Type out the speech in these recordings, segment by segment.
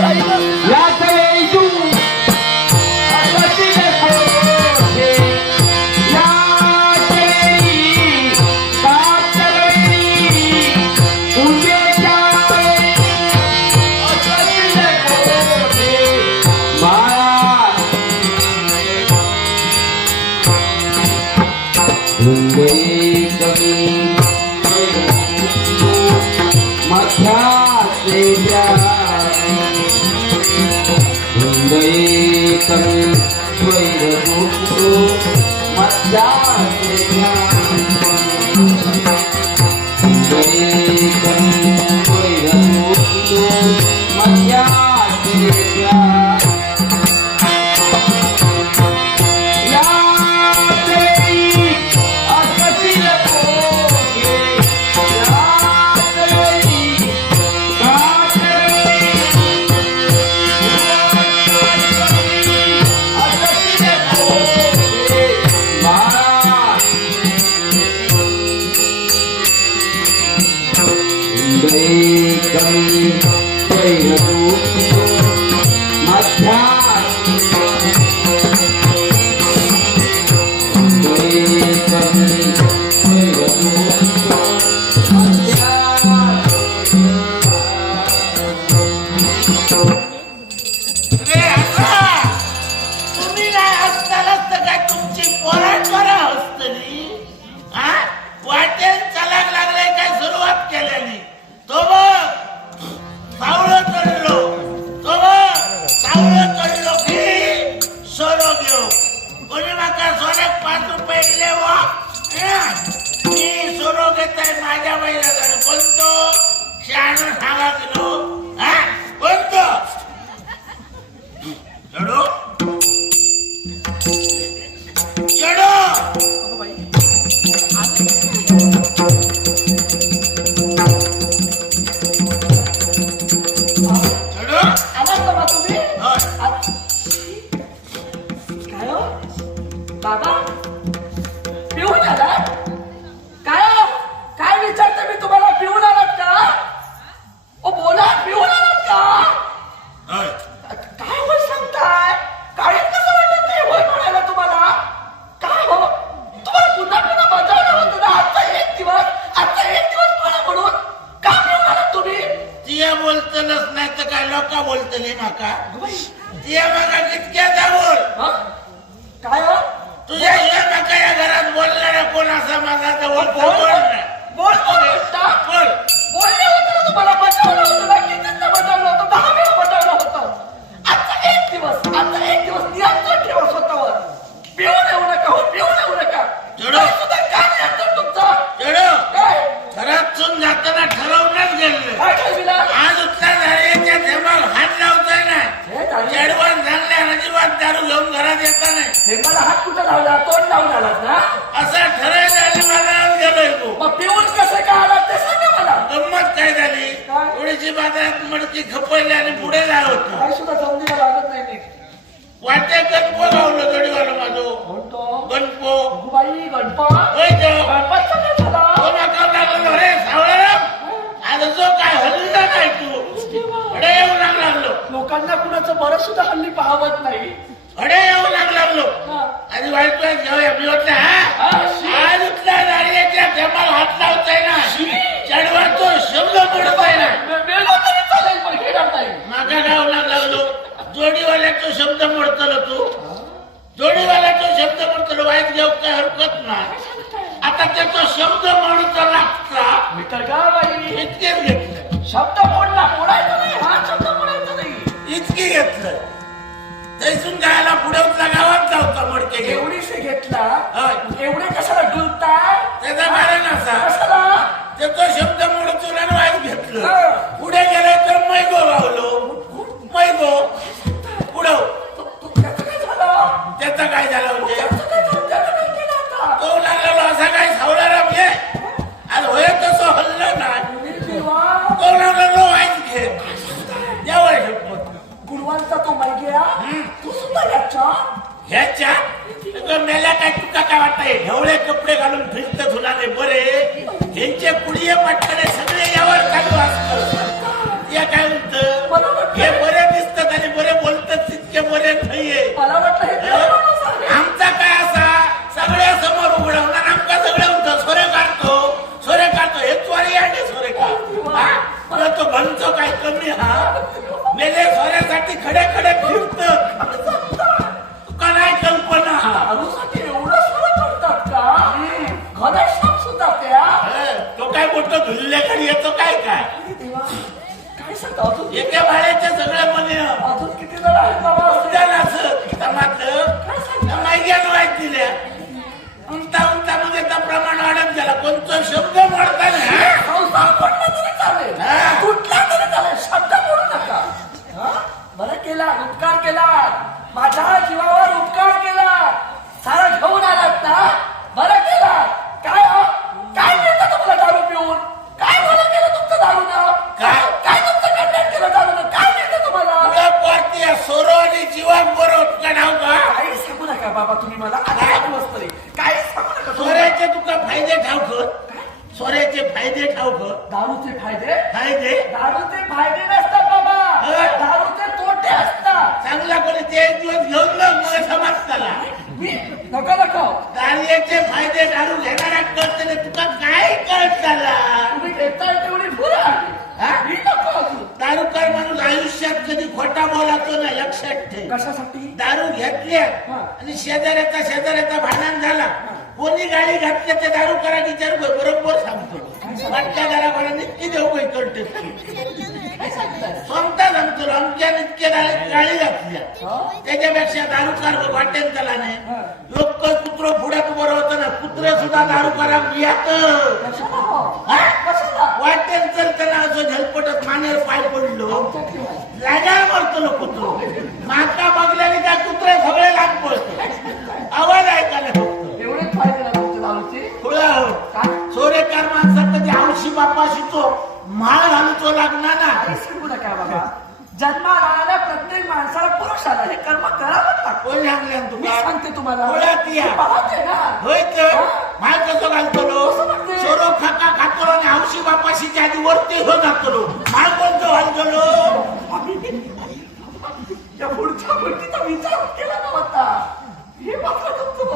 तर Hallelujah. केली माका. ती माका कितक्या दाबोल काय हो? तुझ्या या माका या घरात बोलणारा कोण असा माझा जवळ लावला तोंड लावून आलात ना? असं ठरायला आणि मला मग पिऊन कसं काय आलात ते सांगा मला. गंमत काय झाली? काय? थोडीशी बाजारात मडकी खपवली आणि पुढे झालो होतो. काय सुद्धा जमनीला लागत नाही नीट. वाटे गणपो लावलं जोडीवाला माझो. म्हणतो गणपो. बाई गणपत होय जो गणपत कसा रे सावळा आता जो काय हल्ला नाही तू. पुढे लागलो लोकांना कुणाचं बरं सुद्धा हल्ली पाहवत नाही. अडे येऊ लागू लागलो आणि वाईट वाईट घेऊ आपली होता आज उठला नारियाच्या जमाल हात लावताय ना. चढवतो शब्द पडताय ना. माझ्या गाव लागलो. जोडीवाल्याचा शब्द मोडतलो तू. जोडीवाल्याचा शब्द मोडतलो वाईट घेऊ काय हरकत ना आता त्याचा शब्द मोडता लागता. मी तर गाव इतके घेतलं. शब्द मोडला मोडायचा नाही. शब्द मोडायचा नाही. इतके घेतलं. जैसून गायला पुढे गावात जाऊचा मडके. घेऊन घेतला एवढे कशाला डुलताय? त्याचा कारण असा. कशाला? फायदे ठाऊक दारूचे फायदे फायदे दारूचे फायदे नसतात बाबा. दारूचे तोटे असतात चांगला कोणी ते एक दिवस घेऊन ना मला समाज झाला मी नको नको दारियाचे फायदे दारू घेणाऱ्या कळत तुका काय कळत झाला तुम्ही घेताय तेवढी? मी नको अजून. दारूकार माणूस आयुष्यात कधी खोटा बोलातो ना लक्षात ठेव कशासाठी दारू घेतल्या हा. आणि शेजाऱ्याचा शेजाऱ्याचा भांडण झाला कोणी गाडी घातल्या ते दारू करा विचार बरोबर सांगतो. वाटत्या घराघरांनी किती देऊ काही करते काय स्वतः सांगतो आमच्या इतके गाडी घातल्या त्याच्यापेक्षा दारू कार वाटेल त्याला नाही. लोक कुत्र पुढ्यात बरं होतं ना कुत्र सुद्धा दारू करा बियात वाटेल तर त्याला असं झलपटत मानेर पाय पडलो. आमच्या ठेवाय. ना कुत्र. कुत्रो माका बघल्याने त्या कुत्र्या कोण सांगल्या मी तुला सांगते तुम्हाला खुळा तिया. मी पाहते ना होय तर माळ कसं घालतलो कसं म्हणते? सोरो खाका खातलो आणि औशी बापाशीच्या आधी वरती हो जातलो माळ कोणतं घालतलो या पुढच्या गोष्टीचा विचार केला नव्हता हे मात्र तुमचं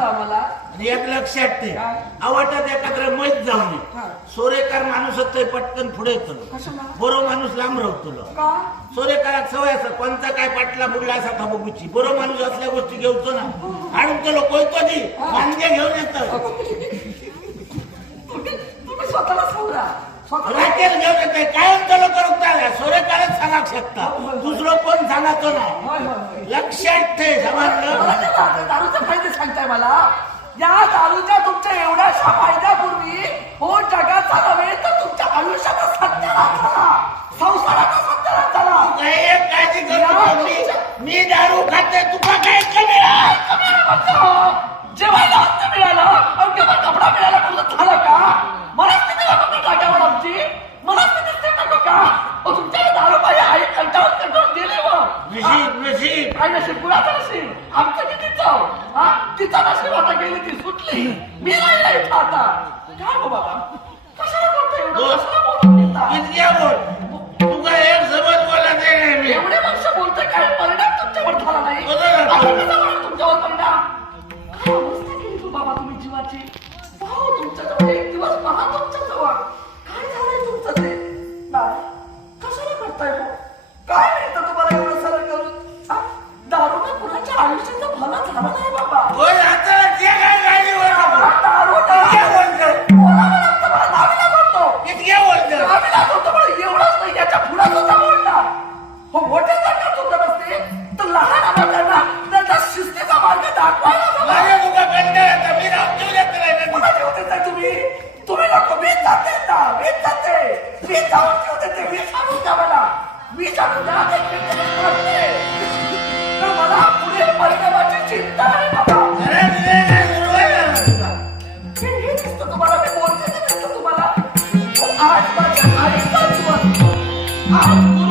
आम्हाला. आणि एक लक्षात ठेव. काय? आवडतात एखाद्या मैत जाऊ हा. सोरेकार माणूसच ते पटकन पुढे येतो कशाला? बरो माणूस लांब राहतो का? सोरेकारात सवय असं कोणता काय पाटला बुडला असा था बघूची बरो माणूस असल्या गोष्टी घेऊचो ना. आणून तो लोक कधी घेऊन येतं तुम्ही तुम्ही स्वतःला सांगा राखेल घेऊन येते काय तो लोक रुकता सोरेकारच सांगा शकता. दुसरं कोण सांगायचो नाही. लक्षात ठेव समजलं दारूचे फायदे सांगताय मला. या दारूच्या तुमच्या एवढ्याशा फायद्यापूर्वी हो जगाचा नव्हे तर तुमच्या आयुष्याचा सत्यानाश झाला. संसाराचा सत्यानाश झाला. काळजी करू. मी दारू खाते तुका काय कमी? जेवायला मिळालं. कपडा मिळाला म्हणलं झालं का? मला आमची मला किती नको का अहो, तुमच्या दारू माझी आई कंटाळून कंटाळून गेली नशीब नशीब काय नशीब कुणाचं नशीब? आमचं कितीचं हा? तिचं नशीब आता गेली ती सुटली. मी इथं आता. काय हो बाबा? कशाला बोलतो एवढं? कशाला बोलून घेता? इतक्या बोल. तुका एक समज बोला ते नाही मी. एवढे वर्ष बोलतोय काय परिणाम तुमच्यावर झाला नाही? आज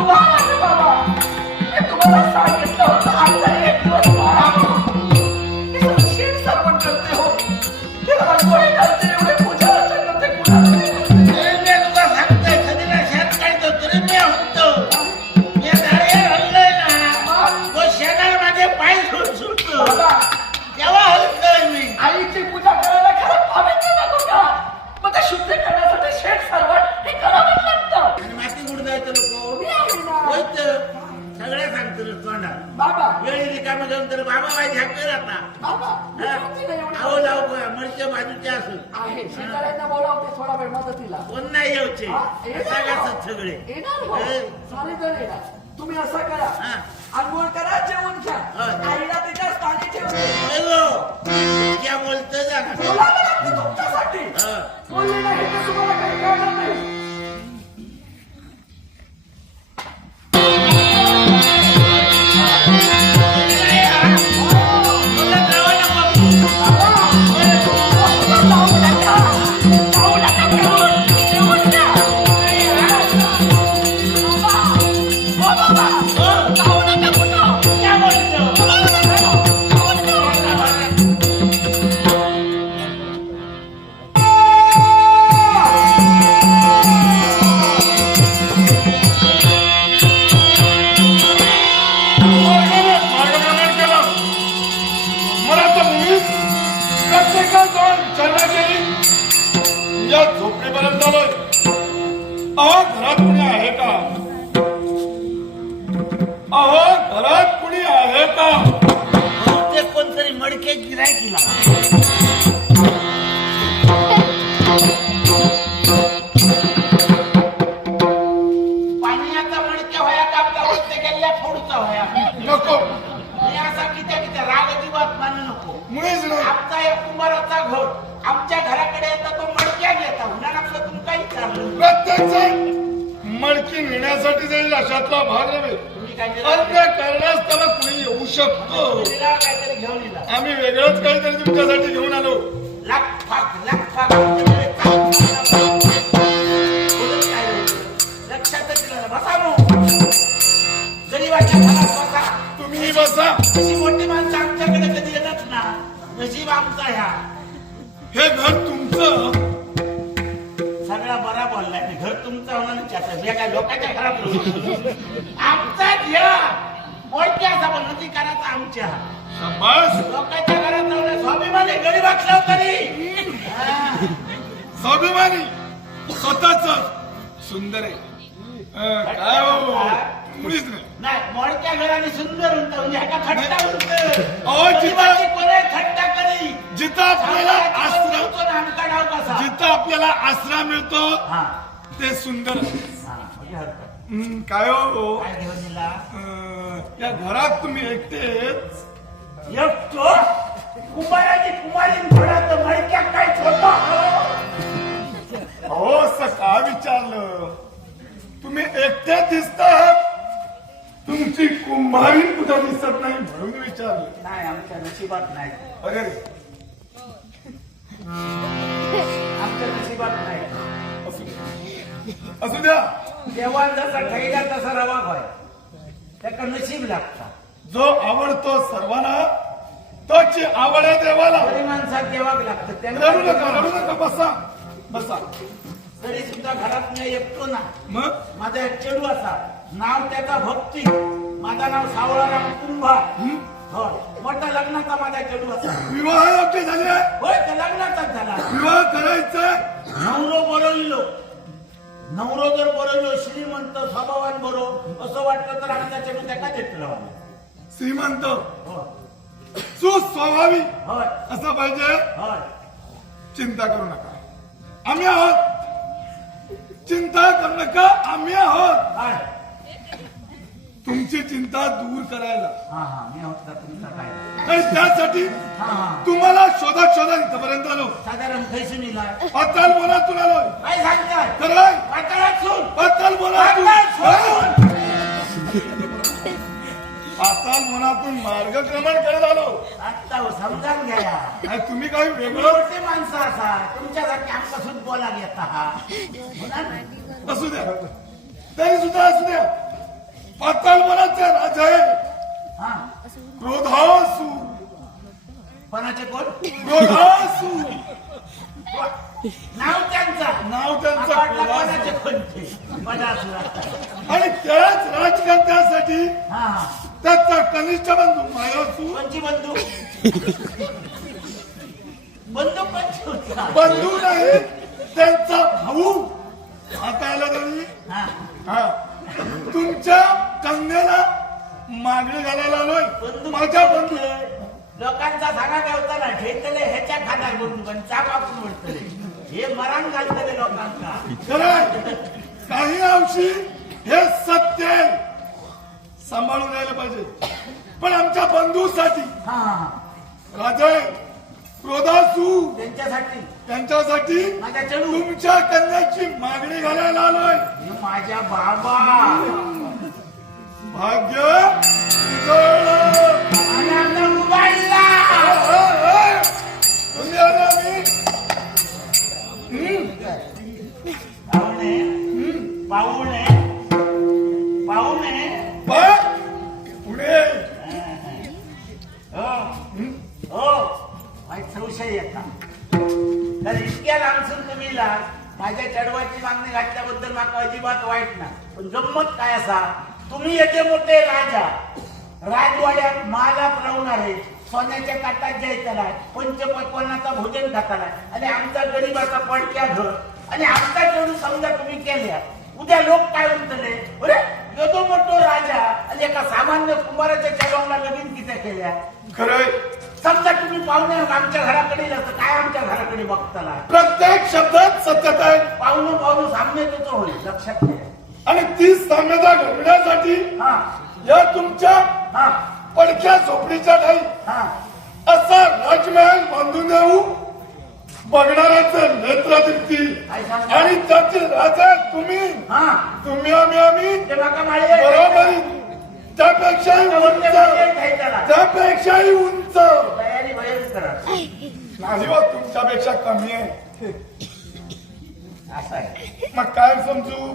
जाणार. बोलावं लागतं तुमच्यासाठी. बोलले नाही तर तुम्हाला काही कळणार नाही. कुणी आहे का? अहो घरात कुणी आहे का? कोणतरी मडके गिरायकीला करण्यासाठी नेण्यासाठी जाईल अशातला भाग नव्हे तुम्ही काय केलं अन्य कारणास्तव कुणी येऊ शकतो. आम्ही वेगळंच काहीतरी तुमच्यासाठी घेऊन आलो. तुम्ही बसा. मोठी माणसं आमच्याकडे कधी येतात ना नशीब आमचा ह्या हे घर तुमचं. बरा बोललाय घर तुमचं होणार काय लोकांच्या घरात राहू. आमचा घ्या. मोठ्या सभा नदी करायचा आमच्या. शाबास. लोकांच्या घरात स्वाभिमानी गरीब असला तरी. स्वाभिमानी. स्वतःच. सुंदर आहे. काय हो? मुळीच नाही. नाही मोडक्या घराने सुंदर उंट म्हणजे एका थट्टा उंट अहो, जिथं- कोणी थट्टा करी जिथं आपल्याला आश्रम आमका डाव कसा. जिथं आपल्याला आसरा मिळतो हा. ते सुंदर. हा, म्हणजे हरकत. काय हो? काय घेऊन दिला अं, या घरात तुम्ही एकटेच एकटो? कुमाराची कुमारी घोडात मडक्या काय छोटा हो असं का विचारलं. तुम्ही एकटे दिसतात कुंभारी कुठं दिसत नाही म्हणून विचारलं. नाही आमच्या नशिबात नाही. अरे. आमच्या नशिबात नाही. असू द्या. असू द्या. देवान जसा ठेवला तसा रवा होय त्याका नशीब लागतात जो आवडतो सर्वांना तोची आवड आहे देवाला. गरीब माणसात देवाक लागतं. रडू नका त्यांना रडू नका बसा. बसा. तरी सुद्धा घरात मी एकटो ना. मग? माझा एक चेडू असा. नाव त्याचा भक्ती. माझा नाव सावळाराम कुंभार. हो? मोठा लग्नाचा माझा चेडू असा. विवाह योग्य झाले? होय तो लग्नाचाच झाला. विवाह करायचा? नवरो बरवलो नवरो जर बरवलो श्रीमंत स्वभावान बरो असं वाटलं तर आमचा चेडू त्याका देतला श्रीमंत? हो सुस्वभावी? होय. असं पाहिजे? होय. चिंता करू नका. आम्ही आहोत. चिंता करू नका. आम्ही आहोत. तुमची चिंता दूर करायला. हा हा मी होता तुमचा काय? आणि त्यासाठी हा हा. तुम्हाला शोधत शोधत इथपर्यंत आलो. साधारण पाताल बोलातून आलोय. काय खरंय पाताल बोलातून पाताळ पाताल मनातून मार्गक्रमण करत आलो. आता हो, समजावून घ्या. आणि तुम्ही काही वेगळं मोठे माणसं असा. तुमच्यासारखे आमकासून बोला घेता हा? असू द्या. तरी सुद्धा असू द्या. पाताल मनाचे राजा आहे. हा. क्रोधासू. कोणाचे कोण? क्रोधासू. नाव त्यांचा. नाव त्यांचं मला वाटलं क्रोधासू. कोणाचे कोणते. आणि त्याच राजकारण्यासाठी हा त्याचा कनिष्ठ बंधू मायासू. कोणची बंधू? बंधू कोणची होता? बंधू नाही त्यांचा भाऊ आता आला तरी हा. हा. तुमच्या कन्याला मागणी घालायला आलोय. बंधू माझ्या बंधू. लोकांचा सांगा गावताना ठेतले ह्याच्या खाणार बंधू? पण चाप आपण म्हणतले हे मरण घालतले लोकांना खरंय. काही अंशी हे सत्य सांभाळून राहिलं पाहिजे. पण आमच्या बंधूसाठी राजे क्रोधासू. त्यांच्यासाठी. त्यांच्यासाठी तुमच्या कन्याची मागणी घालायला आलोय. माझ्या बाबा. भाग्य उघडला हो, हो, हो. तुम्ही इतक्या लांबसून तुम्ही इला माझ्या चेडवाची मागणी घातल्याबद्दल माका अजिबात वाईट ना पण गंमत काय असा? तुम्ही येते मोठे राजा. राजवाड्यात मालाप लावणारे सोन्याच्या काटात जायच्याला पंचपक्वानाचा भोजन खाताला आणि आमचा गरीबाचा पडक्या घर. आणि आमचा चढू समजा तुम्ही केल्या. उद्या लोक काय म्हणतले? अरे येतो मोठो राजा. आणि एका सामान्य कुमाराच्या चेडवांना लगीन किती केल्या? खरं समजा तुम्ही पाहुणे आमच्या घराकडे तर काय आमच्या घराकडे बघताला? प्रत्येक शब्दात सत्यता आहे. पाहुणं पाहुणं सामन्याच होईल लक्षात घ्या आणि ती साम्यता घडण्यासाठी हा. या तुमच्या हा. पडक्या झोपडीच्या ठाई. हा. असा राजमहल बांधून देऊ बघणाऱ्याचं नेत्र दिसतील? आणि त्याचे राजा तुम्ही. हा. तुम्ही आम्ही आम्ही. ते नका माळे बरोबर. त्यापेक्षाही उंच. त्यापेक्षाही उंच. नाही बा तुमच्यापेक्षा कमी आहे. मग काय समजू?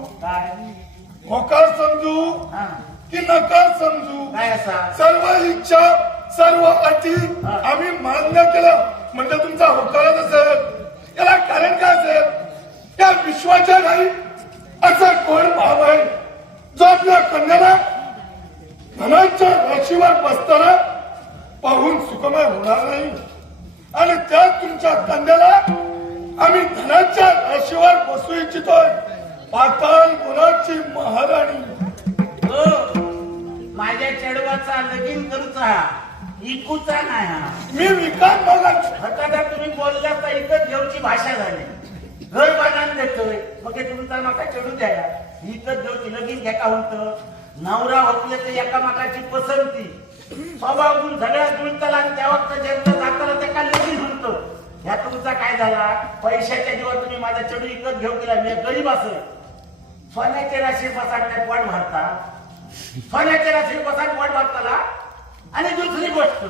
होकार समजू हा. की नकार समजू? सर्व इच्छा सर्व अटी आम्ही मान्य केलं म्हणजे तुमचा होकारच असेल याला कारण काय असेल? या विश्वाच्या नाही असा कोण भाव आहे? जो आपल्या कन्याला धनाच्या राशीवर बसताना पाहून सुखमय होणार नाही. आणि त्या तुमच्या कन्याला आम्ही धनाच्या राशीवर बसू इच्छितोय. पाताळ गुणाची महाराणी. माझ्या चढवाचा लगीन करूचा इकूचा नाही हा. मी विकास मागायचो आता तुम्ही बोलला तर इथं देवची भाषा झाली. घर बांधून देतोय. मग हे तुमचा नका चढू द्या इथं देवची लगीन घ्या का होतं नवरा होतले तर एकामेकाची पसंती. स्वभाव गुण सगळ्या जुळताला आणि त्या वक्त ज्यांचं जाताला ते का लगीन म्हणतो? ह्या तुमचा काय झाला? पैशाच्या जीवात तुम्ही माझा चेडू इकत घेऊ गेला मी गरीब असं सोन्याचे राशी बसाडले पण भरता. सोन्याचे राशी बसाड वाट भरताला. आणि दुसरी गोष्ट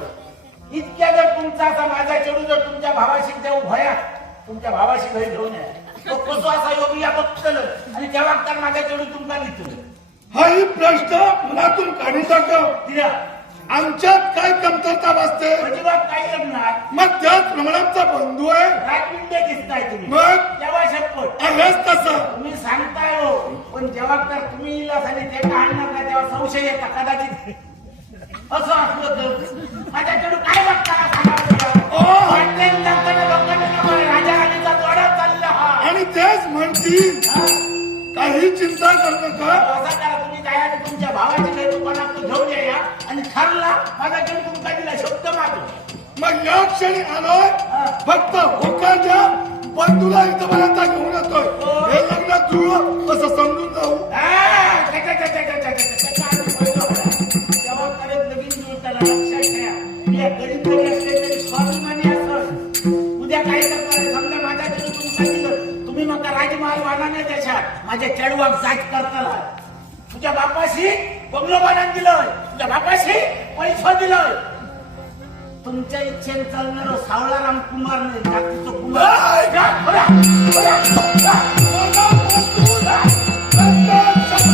इतक्या जर तुमचा असा माझा चेडू जर तुमच्या भावाशी देऊ भयात तुमच्या भावाशी घरी घेऊन या. तो कसो असा योगी या बघतलं आणि त्या वागताना माझा चेडू तुमका दिसतोय हाही प्रश्न मनातून काढून टाका. तिला आमच्यात काय कमतरता भासते? अजिबात काही मग त्याच प्रमाणाचा बंधू आहे. राजपिंडे दिसताय तुम्ही. मग? तेव्हा शपथ. आहेच तसा. तुम्ही सांगताय हो. पण जेव्हा तर तुम्ही इलास आणि ते का तेव्हा संशय येता कदाचित. असं असलं तर. काय बघता सांगा. ओ. जाताना लोकांना राजा राणीचा जोडा चालला. हा आणि तेच म्हणतील. हा? काही चिंता करतो का तुम्ही तुमच्या भावाच्या दुकानात या आणि ठरला शब्द मग या क्षणी आलोय फक्त होकाच्या बंधूला इथं पर्यंत घेऊन येतोय हे लग्न जुळ असं समजून जाऊ उद्या काय करणार समजा माझ्या माझी मग राजमहाल वाला नाही त्याच्यात माझ्या चेडवाक जात करताना तुझ्या बापाशी बंगलो बांधून दिलं तुझ्या बापाशी पैसा दिलं तुमच्या इच्छेने चालणार सावळा राम कुमार नाही जातीचं कुमार जा, बरा, बरा, जा.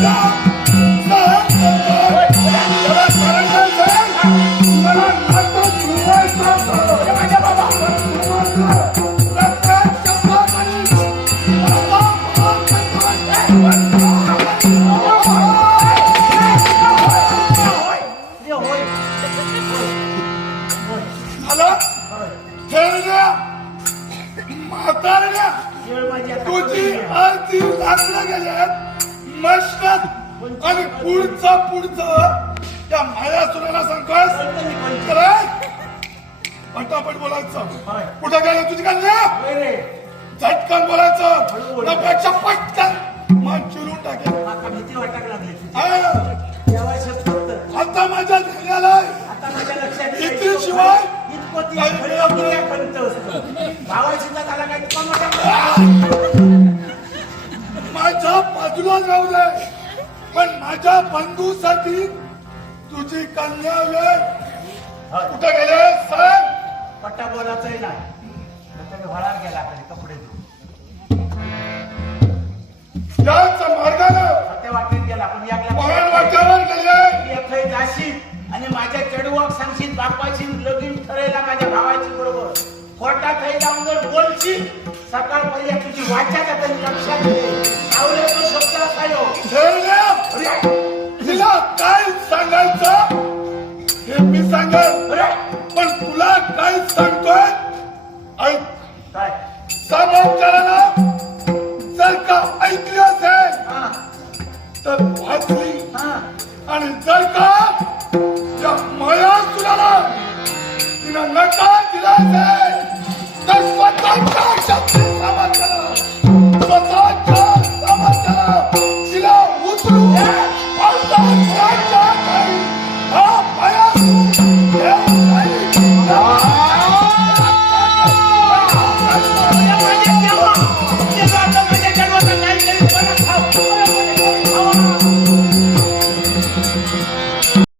ये पुढचा पुढचं. त्या माया सुराला सांगतोयस? पटापट बोलायचं. कुठं गेलं तुझी काय झटकन बोलायचं. त्यापेक्षा पटकन. मन चिरून टाकेल. आता माझ्या लक्षात इतकी शिवाय माझ्या बाजूला जाऊ दे. पण माझ्या बंधूसाठी तुझी कन्या वेळ. कुठे गेले सांग पट्टा बोलायचंही नाही. तर गेला खाली कपडे धुवून. याच मार्गानं सत्य वाटेत गेला पण पहाड याकला वाट्यावर गेले. एकही जाशील आणि माझ्या सांगशील बापाची लगीन ठरेला माझ्या भावाची बरोबर. हे जाऊन जर बोलशील सकाळपर्यंत तुझी वाचा जाते लक्षात घे